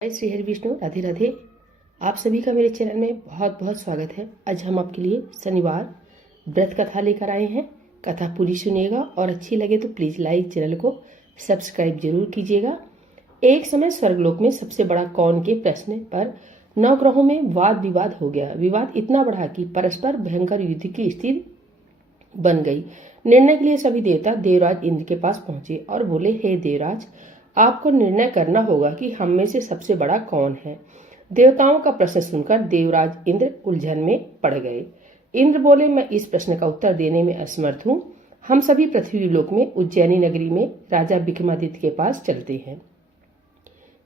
जय श्री हरि विष्णु, राधे राधे। आप सभी का मेरे चैनल में बहुत बहुत स्वागत है। आज हम आपके लिए शनिवार व्रत कथा लेकर आए हैं। कथा पूरी सुनिएगा और अच्छी लगे तो प्लीज लाइक, चैनल को सब्सक्राइब जरूर कीजिएगा। एक समय स्वर्गलोक में सबसे बड़ा कौन के प्रश्न पर नवग्रहों में वाद विवाद हो गया। विवाद इतना बढ़ा कि परस्पर भयंकर युद्ध की स्थिति बन गई। निर्णय के लिए सभी देवता देवराज इंद्र के पास पहुंचे और बोले, हे देवराज, आपको निर्णय करना होगा कि हम में से सबसे बड़ा कौन है। देवताओं का प्रश्न सुनकर देवराज इंद्र उलझन में पड़ गए। इंद्र बोले, मैं इस प्रश्न का उत्तर देने में असमर्थ हूँ। हम सभी पृथ्वी लोक में उज्जैनी नगरी में राजा विक्रमादित्य के पास चलते हैं।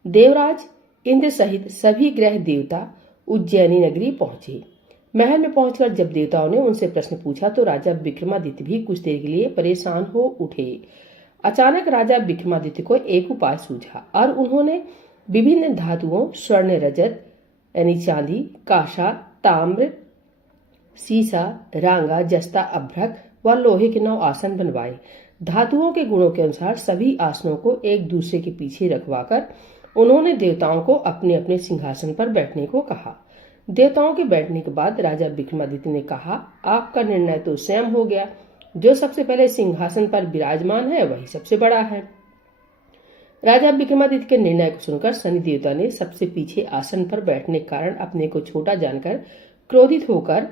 देवराज इंद्र सहित सभी ग्रह देवता उज्जैनी नगरी पहुंचे। महल में पहुंचकर जब देवताओं ने उनसे प्रश्न पूछा तो राजा विक्रमादित्य भी कुछ देर के लिए परेशान हो उठे। अचानक राजा विक्रमादित्य को एक उपाय सूझा और उन्होंने विभिन्न धातुओं स्वर्ण, रजत यानी चांदी, कांसा, ताम्र, सीसा, रांगा, जस्ता, अभ्रक व लोहे के 9 आसन बनवाए। धातुओं के गुणों के अनुसार सभी आसनों को एक दूसरे के पीछे रखवाकर उन्होंने देवताओं को अपने अपने सिंहासन पर बैठने को कहा। देवताओं के बैठने के बाद राजा विक्रमादित्य ने कहा, आपका निर्णय तो स्वयं हो गया। जो सबसे पहले सिंहासन पर विराजमान है वही सबसे बड़ा है। राजा विक्रमादित्य के निर्णय को सुनकर शनि देवता ने सबसे पीछे आसन पर बैठने के कारण अपने को छोटा जानकर क्रोधित होकर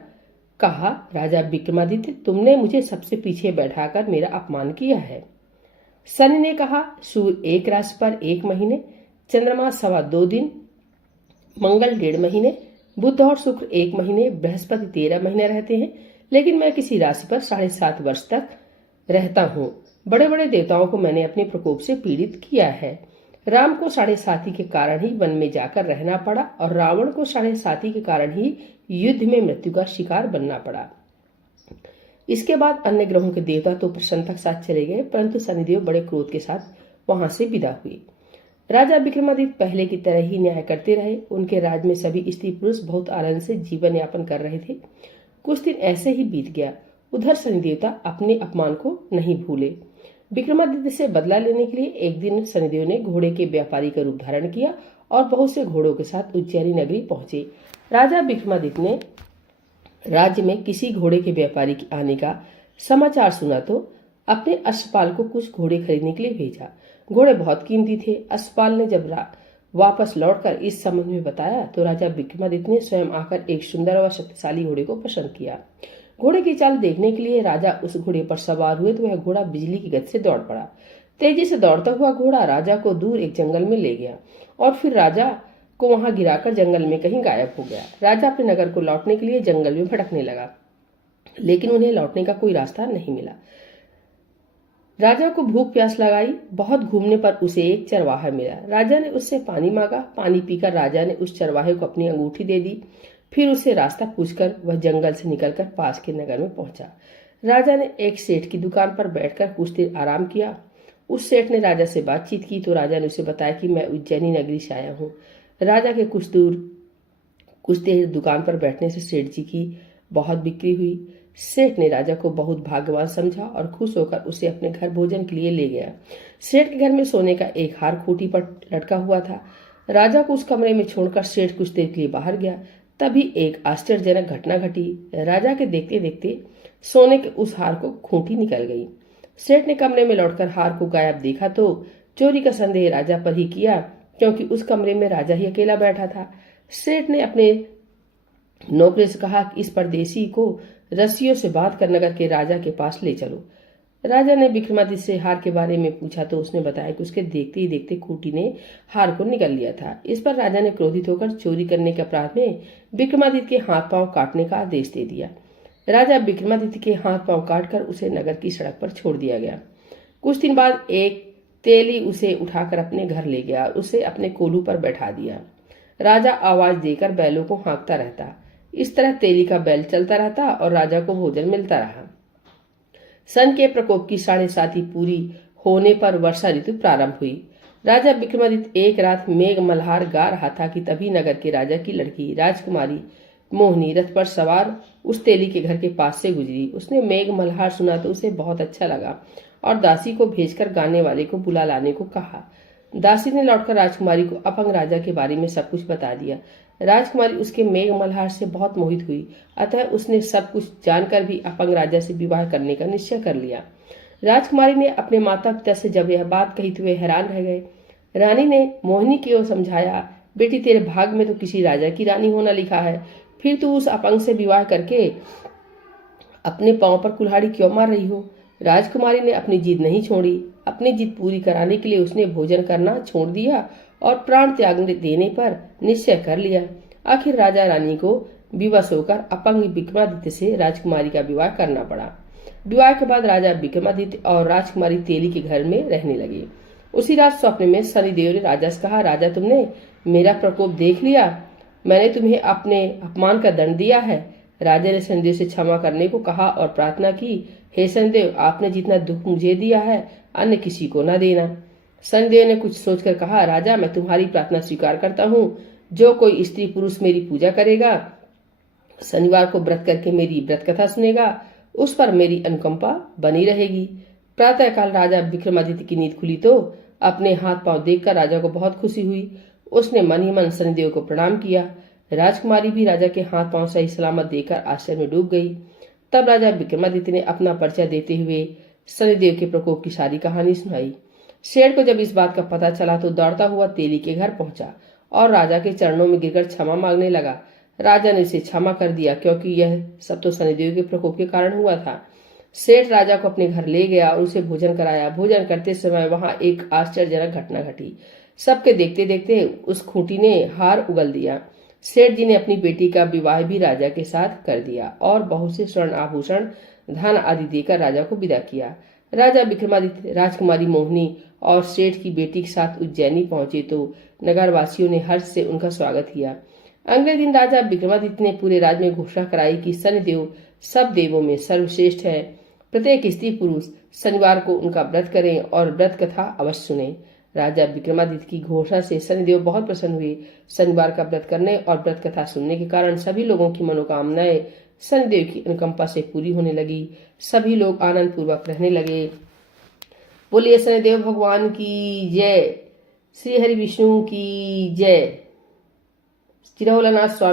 कहा, राजा विक्रमादित्य, तुमने मुझे सबसे पीछे बैठाकर मेरा अपमान किया है। शनि ने कहा, सूर्य एक राशि पर 1 महीने, चंद्रमा 2.25 दिन, मंगल 1.5 महीने, बुध और शुक्र 1 महीने, बृहस्पति 13 महीने रहते हैं, लेकिन मैं किसी राशि पर 7.5 वर्ष तक रहता हूँ। बड़े बड़े देवताओं को मैंने अपने प्रकोप से पीड़ित किया है। राम को 7.5 के कारण ही वन में जाकर रहना पड़ा और रावण को 7.5 के कारण ही युद्ध में मृत्यु का शिकार बनना पड़ा। इसके बाद अन्य ग्रहों के देवता तो प्रसन्नता के साथ चले गए, परंतु शनिदेव बड़े क्रोध के साथ वहां से विदा हुए। राजा विक्रमादित्य पहले की तरह ही न्याय करते रहे। उनके राज्य में सभी स्त्री पुरुष बहुत आनंद से जीवन यापन कर रहे थे। कुछ दिन ऐसे ही बीत गया। उधर शनि देवता अपने अपमान को नहीं भूले। विक्रमादित्य से बदला लेने के लिए एक दिन शनिदेव ने घोड़े के व्यापारी का रूप धारण किया और बहुत से घोड़ों के साथ उज्जैनी नगरी पहुंचे। राजा विक्रमादित्य ने राज्य में किसी घोड़े के व्यापारी के आने का समाचार सुना तो अपने अश्वपाल को कुछ घोड़े खरीदने के लिए भेजा। घोड़े बहुत कीमती थे। अश्वपाल ने जब वापस लौटकर इस संबंध में बताया तो राजा विक्रमादित्य ने स्वयं आकर एक सुंदर व शक्तिशाली घोड़े को पसंद किया। घोड़े की चाल देखने के लिए राजा उस घोड़े पर सवार हुए तो वह घोड़ा बिजली की गति से दौड़ पड़ा। तेजी से दौड़ता हुआ घोड़ा राजा को दूर एक जंगल में ले गया और फिर राजा को वहां गिराकर जंगल में कहीं गायब हो गया। राजा अपने नगर को लौटने के लिए जंगल में भटकने लगा, लेकिन उन्हें लौटने का कोई रास्ता नहीं मिला। राजा को भूख प्यास लगाई। बहुत घूमने पर उसे एक चरवाहा मिला। राजा ने उससे पानी मांगा। पानी पीकर राजा ने उस चरवाहे को अपनी अंगूठी दे दी। फिर उससे रास्ता पूछकर वह जंगल से निकलकर पास के नगर में पहुंचा। राजा ने एक सेठ की दुकान पर बैठकर कुछ देर आराम किया। उस सेठ ने राजा से बातचीत की तो राजा ने उसे बताया कि मैं उज्जैनी नगरी से आया हूँ। राजा के कुछ देर दुकान पर बैठने से सेठ जी की बहुत बिक्री हुई। सेठ ने राजा को बहुत भाग्यवान समझा और खुश होकर उसे अपने घर भोजन के लिए ले गया। सेठ के घर में सोने का एक हार खूंटी पर लटका हुआ था। राजा को उस कमरे में छोड़कर सेठ कुछ देर के लिए बाहर गया। तभी एक आश्चर्यजनक घटना घटी। राजा के देखते देखते सोने के उस हार को खूंटी निकल गई। सेठ ने कमरे में लौटकर हार को गायब देखा तो चोरी का संदेह राजा पर ही किया, क्योंकि उस कमरे में राजा ही अकेला बैठा था। सेठ ने अपने नौकरी से कहा कि इस परदेसी को रस्सियों से बांध कर नगर के राजा के पास ले चलो। राजा ने विक्रमादित्य से हार के बारे में पूछा तो उसने बताया कि उसके देखते ही देखते खूंटी ने हार को निगल लिया था। इस पर राजा ने क्रोधित होकर चोरी करने के अपराध में विक्रमादित्य के हाथ पांव काटने का आदेश दे दिया। राजा विक्रमादित्य के हाथ पांव काटकर उसे नगर की सड़क पर छोड़ दिया गया। कुछ दिन बाद एक तेली उसे उठाकर अपने घर ले गया और उसे अपने कोलू पर बैठा दिया। राजा आवाज देकर बैलों को हाँकता रहता। इस तरह तेली का बैल चलता रहता और राजा को भोजन मिलता रहा। सन के प्रकोप की 7.5 पूरी होने पर वर्षा ऋतु प्रारंभ हुई। राजा विक्रमादित्य एक रात मेघ मल्हार गा रहा था कि तभी नगर के राजा की लड़की राजकुमारी मोहिनी रथ पर सवार उस तेली के घर के पास से गुजरी। उसने मेघ मल्हार सुना तो उसे बहुत अच्छा लगा और दासी को भेजकर गाने वाले को बुला लाने को कहा। दासी ने लौटकर राजकुमारी को अपंग राजा के बारे में सब कुछ बता दिया। राजकुमारी उसके मेघ मल्हार से बहुत मोहित हुई, अतः उसने सब कुछ जानकर भी अपंग राजा से विवाह करने का निश्चय कर लिया। राजकुमारी ने अपने माता पिता से जब यह बात कही तो वे हैरान रह गए। रानी ने मोहिनी की ओर समझाया, बेटी तेरे भाग में तो किसी राजा की रानी होना लिखा है, फिर तू उस अपंग से विवाह करके अपने पांव पर कुल्हाड़ी क्यों मार रही हो। राजकुमारी ने अपनी जिद नहीं छोड़ी। अपनी जिद पूरी कराने के लिए उसने भोजन करना छोड़ दिया और प्राण त्याग देने पर निश्चय कर लिया। आखिर राजा रानी को विवश होकर अपंग विक्रमादित्य से राजकुमारी का विवाह करना पड़ा। विवाह के बाद राजा विक्रमादित्य और राजकुमारी तेली के घर में रहने लगे। उसी रात स्वप्न में शनिदेव ने राजा से कहा, राजा तुमने मेरा प्रकोप देख लिया, मैंने तुम्हें अपने अपमान का दंड दिया है। राजा ने शनिदेव से क्षमा करने को कहा और प्रार्थना की, हे शनिदेव, आपने जितना दुख मुझे दिया है अन्य किसी को न देना। शनिदेव ने कुछ सोचकर कहा, राजा मैं तुम्हारी प्रार्थना स्वीकार करता हूँ। जो कोई स्त्री पुरुष मेरी पूजा करेगा, शनिवार को व्रत करके मेरी व्रत कथा सुनेगा, उस पर मेरी अनुकंपा बनी रहेगी। प्रातःकाल राजा विक्रमादित्य की नींद खुली तो अपने हाथ पांव देखकर राजा को बहुत खुशी हुई। उसने मन ही मन शनिदेव को प्रणाम किया। राजकुमारी भी राजा के हाथ पांव सही सलामत देखकर आश्चर्य में डूब गई। तब राजा विक्रमादित्य ने अपना परिचय देते हुए शनिदेव के प्रकोप की सारी कहानी सुनाई। शेर को जब इस बात का पता चला तो दौड़ता हुआ तेली के घर पहुंचा और राजा के चरणों में गिरकर क्षमा मांगने लगा। राजा ने उसे क्षमा कर दिया, क्योंकि यह सब तो शनिदेव के प्रकोप के कारण हुआ था। सेठ राजा को अपने घर ले गया और उसे भोजन कराया। भोजन करते समय वहां एक आश्चर्यजनक घटना घटी। सबके देखते देखते उस खूंटी ने हार उगल दिया। सेठ जी ने अपनी बेटी का विवाह भी राजा के साथ कर दिया और बहुत से स्वर्ण आभूषण, धन आदि देकर राजा को विदा किया। राजा विक्रमादित्य, राजकुमारी मोहिनी और सेठ की बेटी के साथ उज्जैनी पहुंचे तो नगरवासियों ने हर्ष से उनका स्वागत किया। अगले दिन राजा विक्रमादित्य ने पूरे राज्य में घोषणा कराई कि शनिदेव सब देवों में सर्वश्रेष्ठ है। प्रत्येक स्त्री पुरुष शनिवार को उनका व्रत करें और व्रत कथा अवश्य सुने। राजा विक्रमादित्य की घोषणा से शनिदेव बहुत प्रसन्न हुए। शनिवार का व्रत करने और व्रत कथा सुनने के कारण सभी लोगों की मनोकामनाएं शनिदेव की अनुकंपा से पूरी होने लगी। सभी लोग आनंद पूर्वक रहने लगे। बोलिए शनिदेव भगवान की जय। श्री हरि विष्णु की जय। चिरौलनाथ स्वामी।